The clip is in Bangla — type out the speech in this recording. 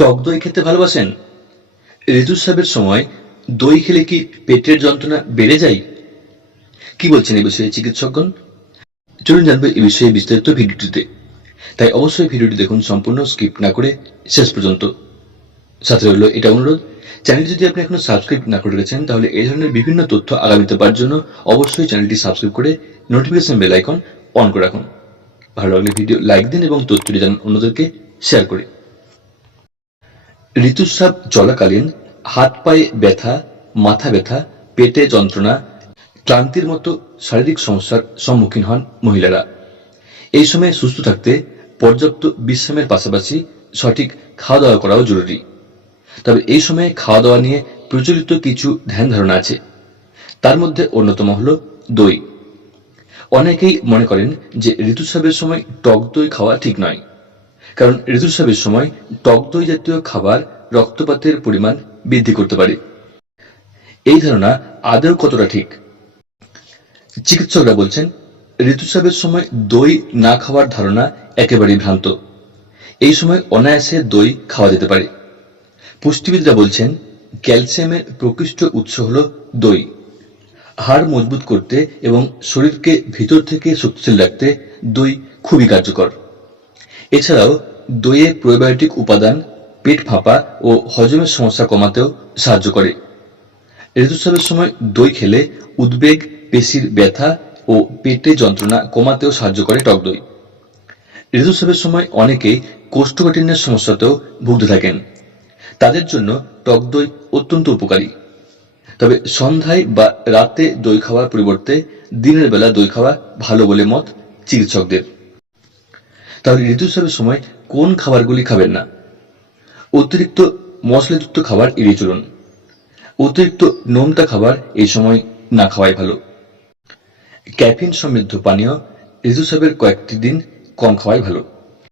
টক দই খেতে ভালোবাসেন? ঋতুস্রাবের সময় দই খেলে কি পেটের যন্ত্রণা বেড়ে যায়? কি বলছেন এই বিষয়ে চিকিৎসকগণ? চলুন জানব এই বিষয়ে বিস্তারিত ভিডিওটিতে। তাই অবশ্যই ভিডিওটি দেখুন, সম্পূর্ণ স্কিপ না করে শেষ পর্যন্ত। সাথে রইল এটা অনুরোধ, চ্যানেলটি যদি আপনি এখনও সাবস্ক্রাইব না করে রেখেছেন, তাহলে এই ধরনের বিভিন্ন তথ্য আগামীতে পাওয়ার জন্য অবশ্যই চ্যানেলটি সাবস্ক্রাইব করে নোটিফিকেশন বেল আইকন অন করে রাখুন। ভালো লাগলে ভিডিও লাইক দিন এবং তথ্যটি জানান অন্যদেরকে শেয়ার করে। ঋতুস্রাব চলাকালীন হাত পায়ে ব্যথা, মাথা ব্যথা, পেটে যন্ত্রণা, ক্লান্তির মতো শারীরিক সমস্যার সম্মুখীন হন মহিলারা। এই সময়ে সুস্থ থাকতে পর্যাপ্ত বিশ্রামের পাশাপাশি সঠিক খাওয়া দাওয়া করাও জরুরি। তবে এই সময়ে খাওয়া দাওয়া নিয়ে প্রচলিত কিছু ধ্যান ধারণা আছে। তার মধ্যে অন্যতম হল দই। অনেকেই মনে করেন যে ঋতুস্রাবের সময় টক দই খাওয়া ঠিক নয়। কারণ ঋতুস্রাবের সময় টক দই জাতীয় খাবার রক্তপাতের পরিমাণ বৃদ্ধি করতে পারে। এই ধারণা আদৌ কতটা ঠিক? চিকিৎসকরা বলছেন, ঋতুস্রাবের সময় দই না খাওয়ার ধারণা একেবারেই ভ্রান্ত। এই সময় অনায়াসে দই খাওয়া যেতে পারে। পুষ্টিবিদরা বলছেন, ক্যালসিয়ামের প্রকৃষ্ট উৎস হল দই। হাড় মজবুত করতে এবং শরীরকে ভিতর থেকে শক্তিশালী রাখতে দই খুবই কার্যকর। এছাড়াও দইয়ে প্রোবায়োটিক উপাদান পেট ফাঁপা ও হজমের সমস্যা কমাতেও সাহায্য করে। ঋতুস্রাবের সময় দই খেলে উদ্বেগ, পেশির ব্যথা ও পেটে যন্ত্রণা কমাতেও সাহায্য করে টক দই। ঋতুস্রাবের সময় অনেকেই কোষ্ঠকাঠিন্যের সমস্যাতেও ভুগতে থাকেন। তাদের জন্য টক দই অত্যন্ত উপকারী। তবে সন্ধ্যায় বা রাতে দই খাওয়ার পরিবর্তে দিনের বেলা দই খাওয়া ভালো বলে মত চিকিৎসকদের। তাহলে ঋতুস্রাবের সময় কোন খাবারগুলি খাবেন না? অতিরিক্ত মশলাযুক্ত খাবার এড়িয়ে চলুন। অতিরিক্ত নোনতা খাবার এই সময় না খাওয়াই ভালো। ক্যাফিন সমৃদ্ধ পানীয় ঋতুস্রাবের কয়েকটি দিন কম খাওয়াই ভালো।